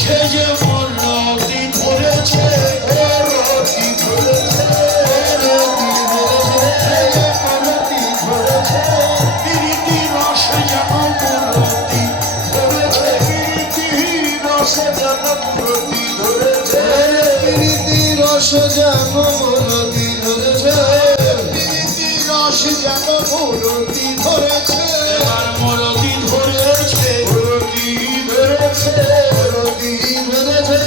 সে যে মরতি ধরেছে, মরতি ধরেছে, মরতি ধরেছে, প্রীতি রস যেন মরতি ধরেছে, প্রীতি রস যেন মরতি ধরেছে, প্রীতি রস যেন মরতি ধরেছে, প্রীতি রস যেন মরতি ধরেছে, এবার মরতি ধরেছে, মরতি ধরেছে, মরতি ধরেছে,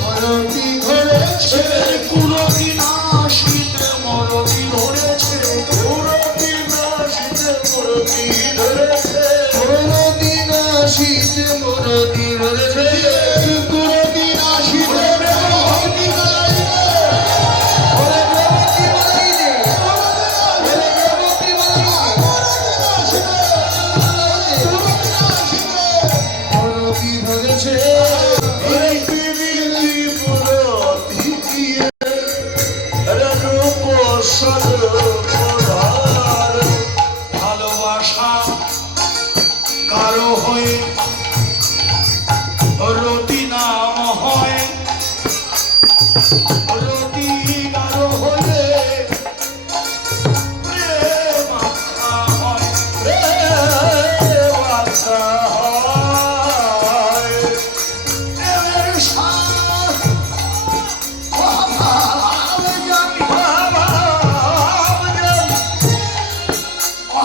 মরতি ধরেছে, কুরতি নাশিতে মরতি ধরেছে, কুরতি নাশিতে মরতি ধরেছে, কুরতি নাশিতে মরতি ধরেছে, কুরতি নাশিতে মরতি ধরেছে। ভালোবাসা কারো হয়ে রতি নাম হয়, রতি কারো হয়ে প্রেম আখ্যা হয়, প্রেম আখ্যা হয়, প্রেমের স্বাদ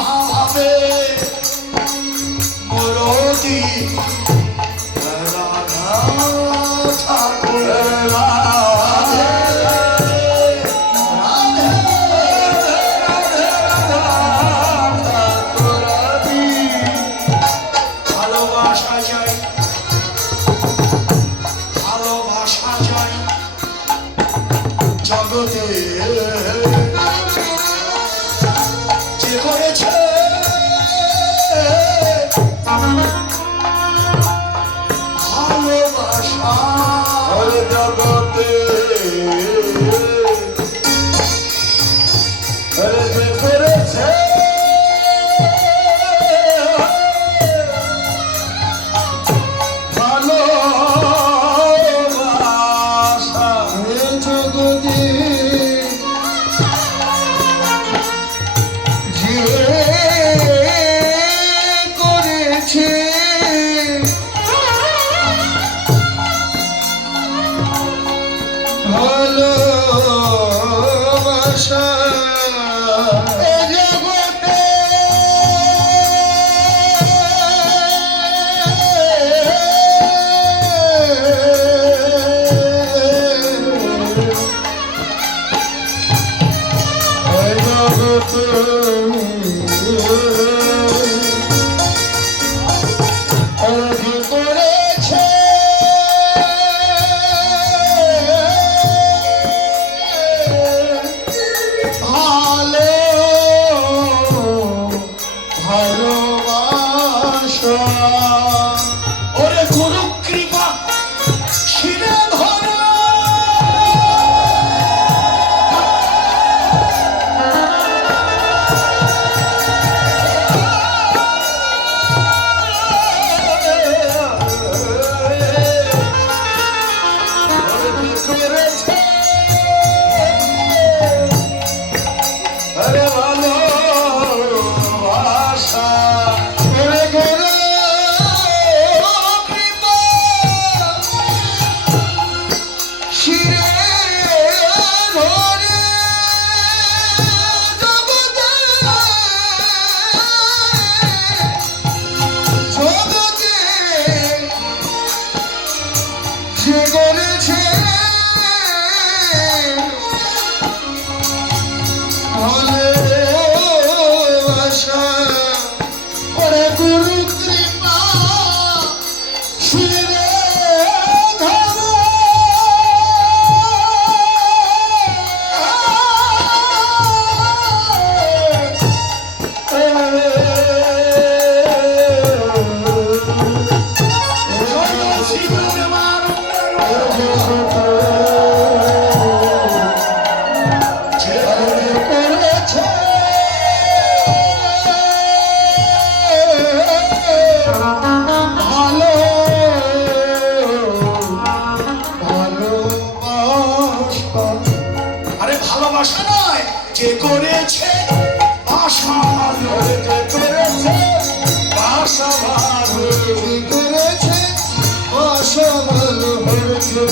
অভাবে মরতি রাধা ঠাকুর ভালোবাসা যায়, ভালোবাসা যায় জগতে যে করেছে ভালোবাসা জগতে যে করেছে ভালোবাসা জগতে যে করেছে ভালোবাসা জগতে করেছে ভালো ভালোবাসা। ওরে গুরু কৃপা শিরে ধরে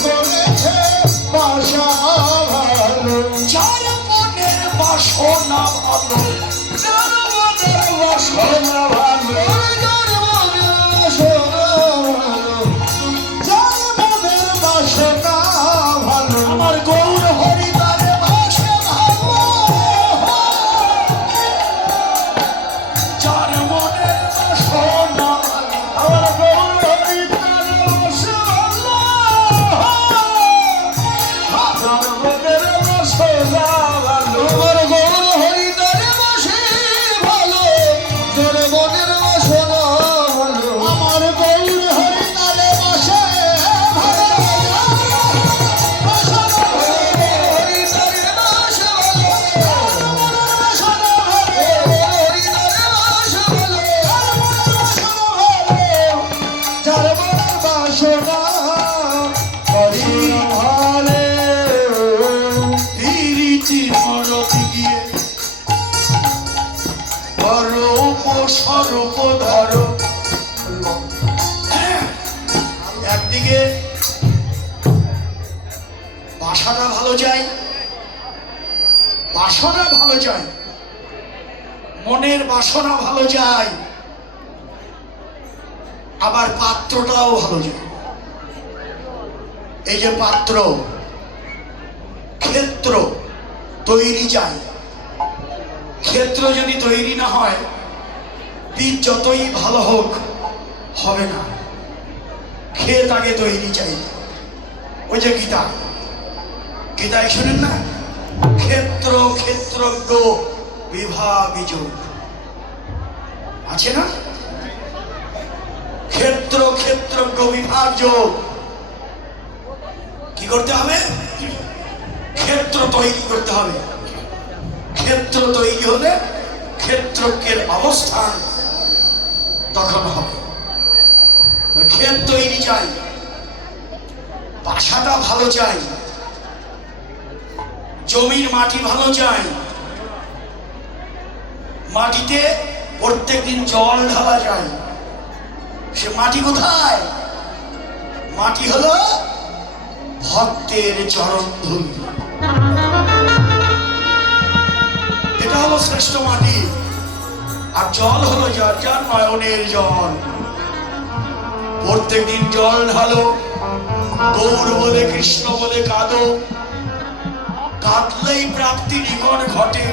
করেছে বাসা ভালো, যার মনের বাসনা ভালো, যার মনের বাসনা ভালো, যার মনের বাসনা ভালো, যার মনের বাসনা ভালো, আমার গৌর হরি তারে বাসে ভালো। যার মনের বাসনা ভালো, আমার গৌর হরি তার বাসা ভালো, যার মনের বাসনা ভালো, আমার গৌর হরি তার বাসে ভালো, যার মনের বাসনা ভালো, আমার গৌর হরি তারে বাসে ভালো। হরি তার বাসা ভালো, বাসনা ভালো, হরি তার বাসা ভালো, যার মনের বাসনা হরি ভালো। প্রীতি মরতে গিয়ে পরম স্বরূপ ধরো। একদিকে বাসাটা ভালো যায়, বাসনা ভালো যায়, মনের বাসনা ভালো যায়, আবার পাত্রটাও ভালো যায়। এই যে পাত্র, ক্ষেত্র তৈরি চাই। ক্ষেত্র যদি তৈরি না হয়, বীজ যতই ভালো হোক হবে না। ক্ষেত আগে তৈরি চাই। ওই যে গীতা, গীতায় শোনেন না, ক্ষেত্র ক্ষেত্রজ্ঞ বিভাগীজ আছে না? ক্ষেত্র ক্ষেত্রজ্ঞ বিভাগ কি করতে হবে? ক্ষেত্র তৈরি করতে হবে। ক্ষেত্র তৈরি হলে ক্ষেত্রজ্ঞের অবস্থান তখন হবে। ক্ষেত তৈরি চাই, বাসাটা ভালো চাই, জমির মাটি ভালো চাই। মাটিতে প্রত্যেকদিন জল ঢালা যায়। সে মাটি কোথায়? মাটি হলো ভক্তের চরণ ধুলি। এটা হলো শ্রেষ্ঠ মাটি। আর জল হলো যার যার নয়নের জল। প্রত্যেকদিন জল ঢালো, গৌর বলে কৃষ্ণ বলে কাঁদো, কাঁদলেই প্রাপ্তি নিকট ঘটে।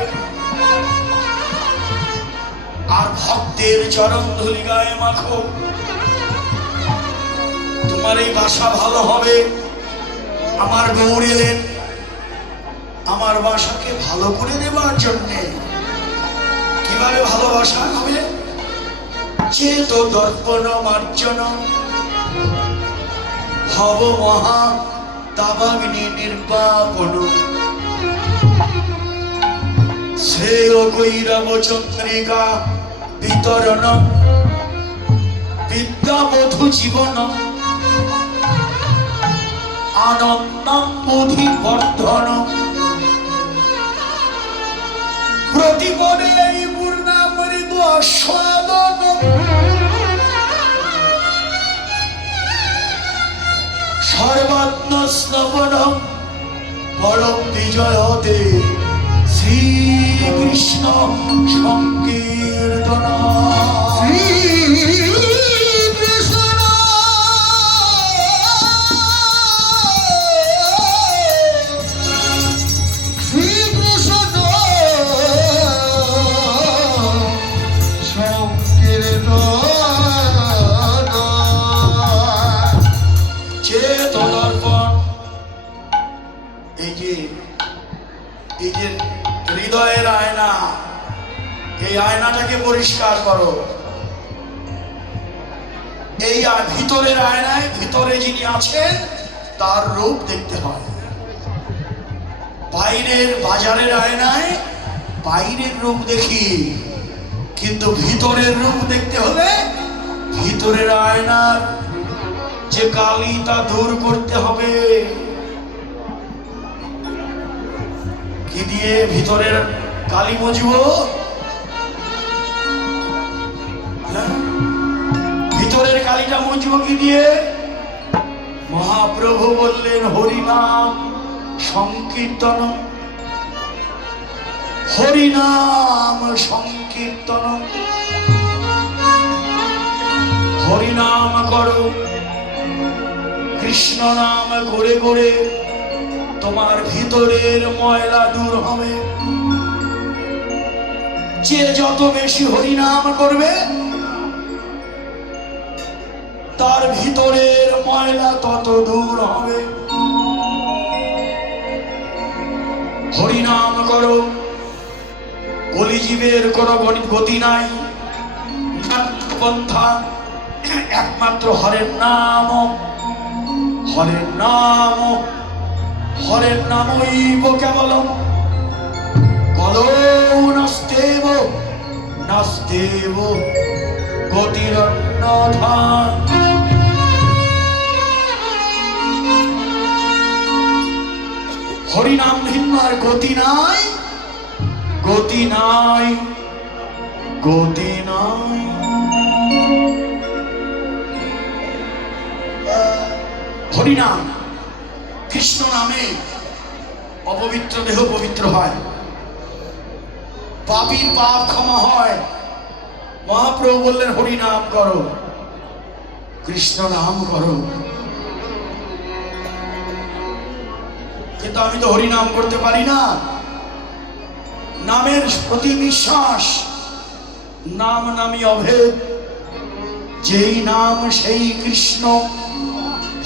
আর ভক্তের চরণ ধুলি গায়ে মাখো, তোমার এই বাসা ভালো হবে। আমার গৌর এলেন আমার বাসাকে ভালো করে দেবার জন্যে। কিভাবে ভালোবাসা হবে? চেত দর্পণ মার্জন ভব মহা দাবাগ্নি নির্বাপন, শ্রেয় গৈরব চন্দ্রিকা বিতরণ, বিদ্যাবধূ জীবন আনন্দম বুধি বর্ধন, প্রতিপদে এই পূর্ণামৃত আস্বাদন, সর্বাত্ম শ্রবণ পরম বিজয়তে শ্রীকৃষ্ণ সংকীর্তন। হৃদয়ের আয়না, এই আয়নাটাকে পরিষ্কার করো। এই ভিতরের আয়নায় ভিতরে যিনি আছেন তার রূপ দেখতে হয়। বাইরের বাজারের আয়নায় বাইরের রূপ দেখি, কিন্তু ভিতরের রূপ দেখতে হলে ভিতরের আয়নার যে কালি তা দূর করতে হবে। কি দিয়ে ভিতরের কালি মুছবো? ভিতরের কালিটা মুছবো কি দিয়ে? মহাপ্রভু বললেন হরিনাম সংকীর্তন, হরিনাম সংকীর্তন, হরিনাম করো, কৃষ্ণ নাম করে করে তোমার ভিতরের ময়লা দূর হবে। যে যত বেশি হরিনাম করবে তার ভিতরের ময়লা তত দূর হবে। হরিনাম করো, কলিজীবের কোনো গতি নাই, পন্থা একমাত্র হরের নাম, হরের নাম, হরের নামইব কেবলম, কলৌ নাস্তেব নাস্তেব গতিরন্যথা। হরিনাম ভিন্ন আর গতি নাই, গতি নাই, গতি নাই। হরিনাম, কৃষ্ণ নামে অপবিত্র দেহ পবিত্র হয়, পাপীর পাপ ক্ষমা হয়। মহাপ্রভু বললেন হরিনাম করো, কৃষ্ণ নাম করো। কিন্তু আমি তো হরিনাম করতে পারি না। নামের প্রতি বিশ্বাস, নাম নামি অভেদ, যেই নাম সেই কৃষ্ণ,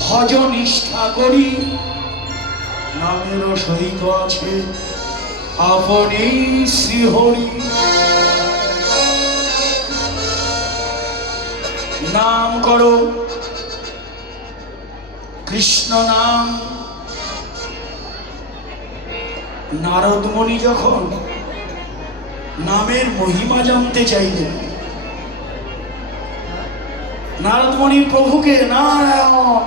ভজ নিষ্ঠা করি, নামেরও সহিত আছে আপনি শ্রীহরি। নাম করো, কৃষ্ণ নাম। নারদ মুনি যখন নামের মহিমা জানতে চাইলেন, নারদ মুনি প্রভুকে নারায়ণ,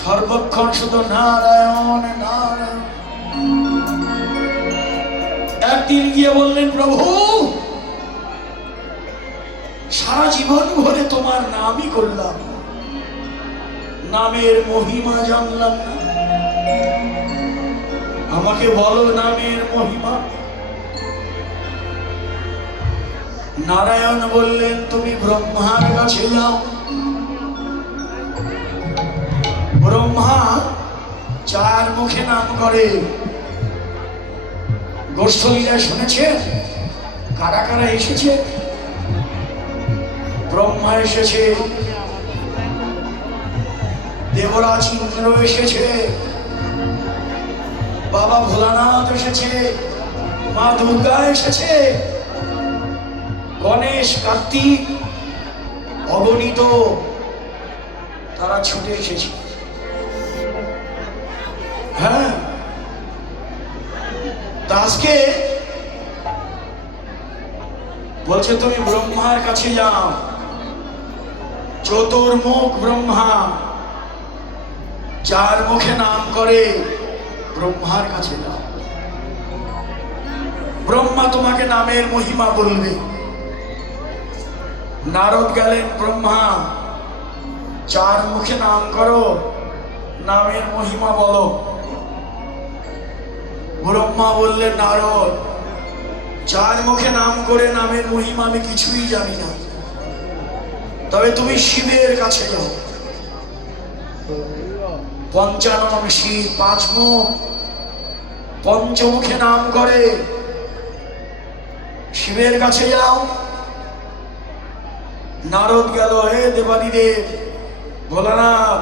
সর্বক্ষণ শুধু নারায়ণ নারায়ণ। একদিন গিয়ে বললেন, প্রভু সারা জীবন ভরে তোমার নামই করলাম, নামের মহিমা জানলাম না, আমাকে বলো নামের মহিমা। নারায়ণ বললেন, তুমি ব্রহ্মার কাছে যাও। ব্রহ্মা চার মুখে নাম করে। গোষ্ঠলীলায় শুনেছেন কারা কারা এসেছে? ব্রহ্মা এসেছে, দেবরাজ ইন্দ্র এসেছে, বাবা ভোলানাথ এসেছে, মা দুর্গা এসেছে, গণেশ কার্তিক অগণিত তারা ছুটে এসেছে। হ্যাঁ, আজকে বলছে তুমি ব্রহ্মার কাছে যাও। চতুর্মুখ ব্রহ্মা, চার মুখে নাম করে, ব্রহ্মার কাছে যাও। ব্রহ্মা তোমাকে নামের মহিমা বলবে। নারদ গেলেন, ব্রহ্মা চার মুখে নাম করো, নামের মহিমা বলো। ব্রহ্মা বললেন, নারদ চার মুখে নাম করে নামের মহিমা আমি কিছুই জানি না, তবে তুমি শিবের কাছে যাও। পঞ্চানন শিব, পাঁচ মুখ, পঞ্চমুখে নাম করে, শিবের কাছে যাও। নারদ গেল, হে দেবাদিদেব ভোলানাথ,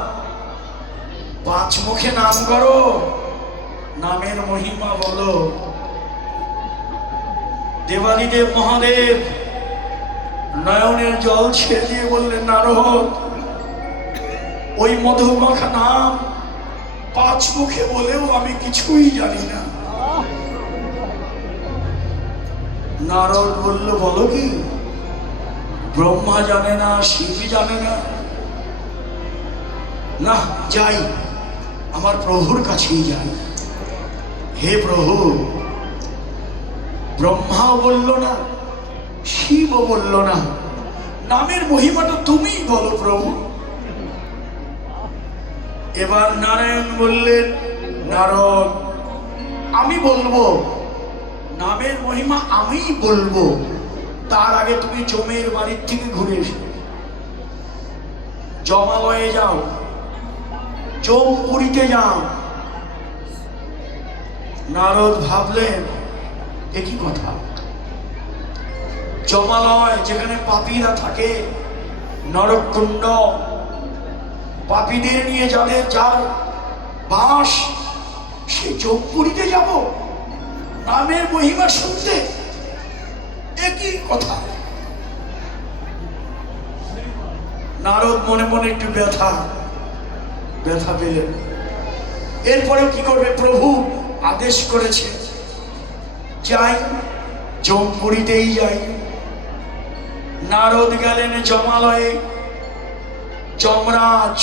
পাঁচ মুখে নাম করো, নামের মহিমা বলো। দেবাদিদেব মহাদেব নয়নের জল ছেড়ে দিয়ে বললেন, নারদ ওই মধুমাখা নাম পাঁচ মুখে বলেও আমি কিছুই জানি না। নারদ বলল, বলো কি? ব্রহ্মা জানে না, শিব জানে না? না, যাই, আমার প্রভুর কাছেই যাই। হে প্রভু, ব্রহ্মাও বলল না, শিবও বলল না, নামের মহিমাটা তুমিই বলো প্রভু। এবার নারায়ণ বললেন, নারদ আমি বলবো, নামের মহিমা আমিই বলবো, তার আগে তুমি জমের বাড়ির থেকে ঘুরে এসো, জমালয়ে যাও, জমপুরীতে যাও। নারদ ভাবলেন একই কথা, জমালয় যেখানে পাপীরা থাকে, নরককুণ্ড, পাপীদের নিয়ে যার বাস, সে জমপুরীতে যাব নামের মহিমা শুনতে, একই কথা। নারদ মনে মনে একটু ব্যথা পেলেন। এরপরেও কি করবে, প্রভু আদেশ করেছে, যাই, জমপুরীতেই যাই। নারদ গেলেন জমালয়ে। যমরাজ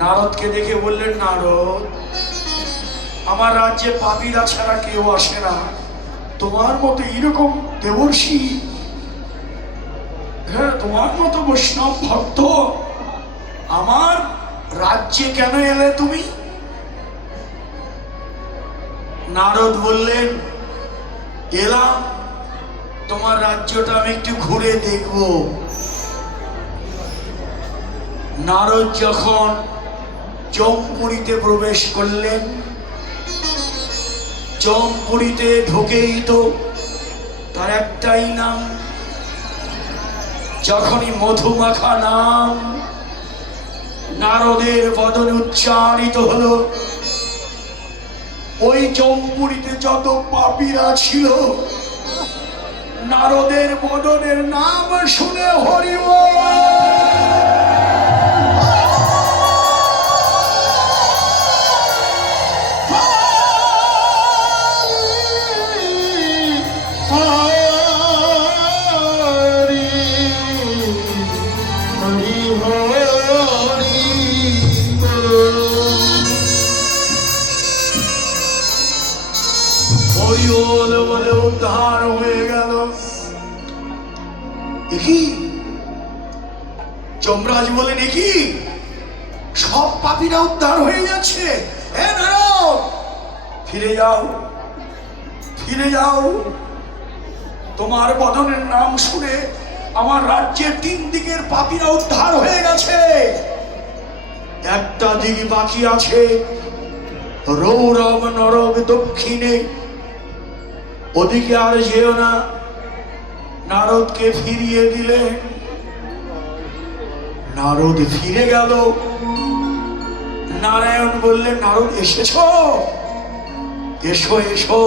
নারদকে দেখে বললেন, নারদ আমার রাজ্যে পাপীরা ছাড়া কেউ আসে না, তোমার মতো এরকম দেবর্ষি, হ্যাঁ তোমার মতো বৈষ্ণব ভক্ত আমার রাজ্যে কেন এলে তুমি? নারদ বললেন, এলাম তোমার রাজ্যটা আমি একটু ঘুরে দেখব। নারদ যখন জমপুরীতে প্রবেশ করলেন, জমপুরীতে ঢুকেই তো তার একটাই নাম, যখনই মধুমাখা নাম নারদের বদনে উচ্চারিত হলো, ওই জমপুরীতে যত পাপীরা ছিল নারদের বদনের নাম শুনে হরি বল। বলে উদ্ধার হয়ে গেল। দেখি যমরাজ বলেন, দেখি সব পাপীরা উদ্ধার হয়ে যাচ্ছে, ফিরে যাও, ফিরে যাও, তোমার বদনের নাম শুনে আমার রাজ্যের 3 দিকের পাপীরা উদ্ধার হয়ে গেছে, একটা দিক বাকি আছে, রৌরব নরক দক্ষিণে, ওদিকে আর যেও না। নারদকে ফিরিয়ে দিলেন। নারদ ফিরে গেল। নারায়ণ বললেন, নারদ এসেছো, এসো এসো,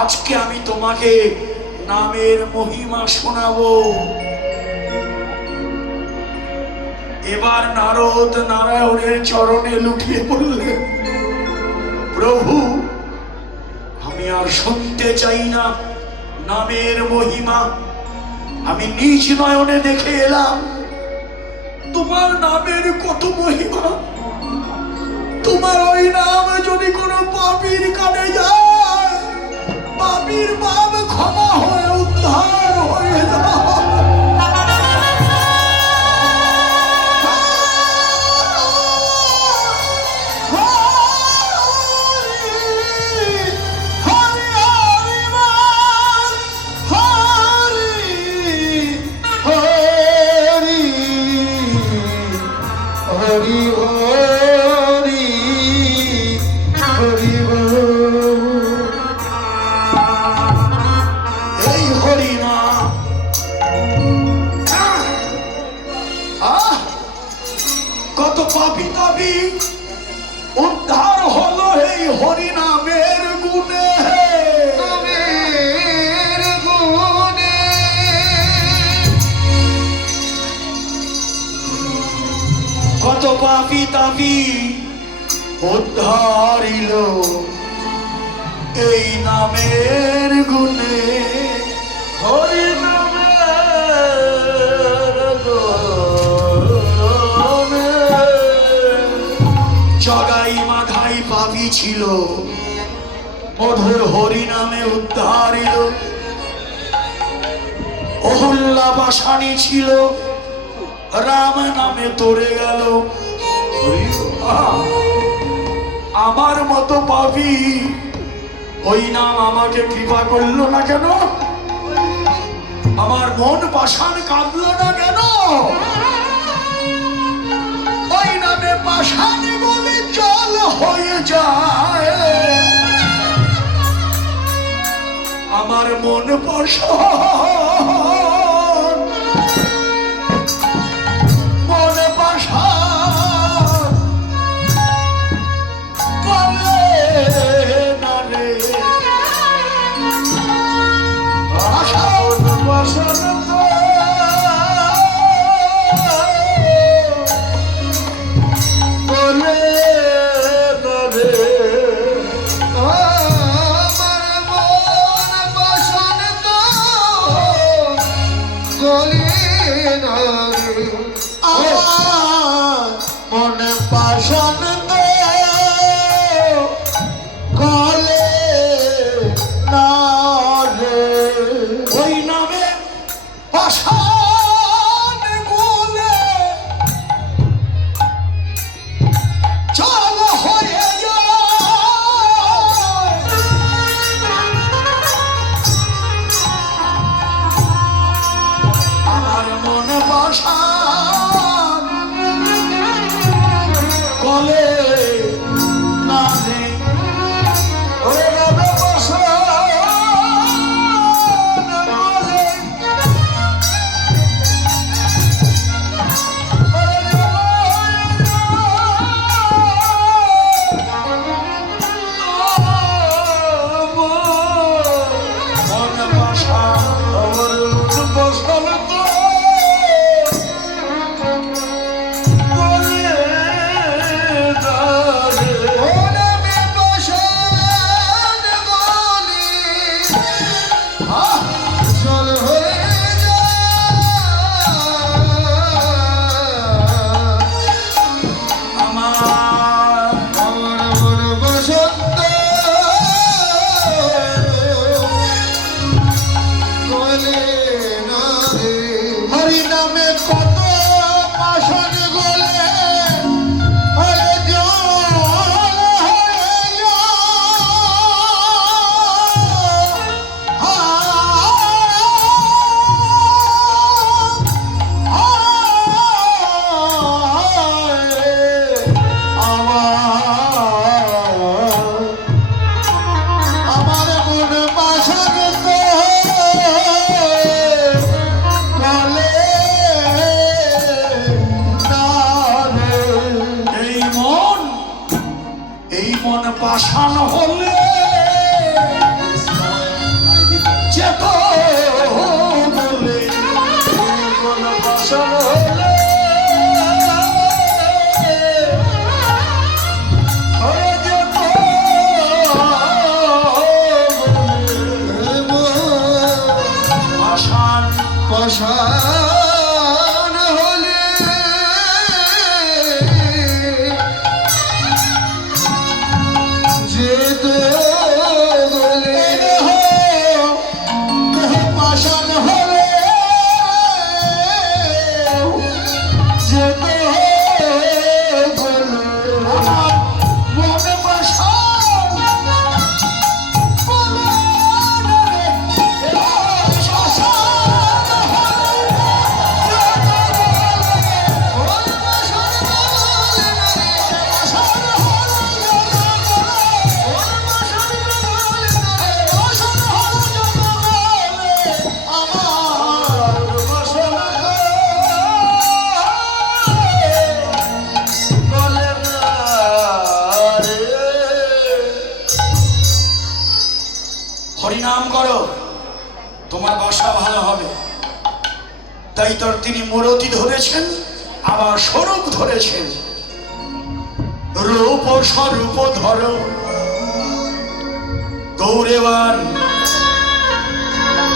আজকে আমি তোমাকে নামের মহিমা শোনাবো। এবার নারদ নারায়ণের চরণে লুটিয়ে পড়লেন, প্রভু আমি আর শুনতে চাই না নামের মহিমা, আমি নিজ নয়নে দেখে এলাম তোমার নামের কত মহিমা। তোমার ওই নাম যদি কোনো পাপীর কানে যায়, পাপীর পাপ ক্ষমা হয়ে উদ্ধার হয়ে যায়। উদ্ধার হলো এই হরি নামের গুণে, কত পাপী তাপী উদ্ধারিল এই নামের গুণে, হরি নামের গুণে। জগাই মাধাই পাপী ছিল, মধুর হরি নামে উদ্ধারিল। অহল্যা বাসানি ছিল, রাম নামে তরে গেল। আমার মতো পাপী ওই নাম আমাকে কৃপা করলো না কেন? আমার মন পাষাণ কাঁদলো না কেন? ওই নামে পাষাণ বলে জল হয়ে যায়। আমার মন পাষাণ, মন পাষাণ বলে না রে। পাষাণ পাষাণ বলে না রে। মনে পাষাণ গলে না রে। ওই নামে পাষাণ গলে জল হয়ে যায়। আমার মন পাষাণ গলে না রে। ওই নামে পাষাণ গলে মন পাষাণ, আমার মন পাষাণ হরি নামে কত পাষাণ গলে হরে জল হয়ে আমার মন পাষাণ পাষাণ হলে যেত বলে। মন পাষাণ হলে হয়ে যেত পাষাণ। পাষাণ হলে যেত গলে। পাষাণ হলে যেত গলে। মন পাষাণ বলে না রে। পাষাণ হরিনাম করো, তোমার বাসা ভালো হবে। তাই তোর তিনি মূরতি ধরেছেন, আবার স্বরূপ ধরেছেন। রূপ স্বরূপ ধরো, গৌরেবান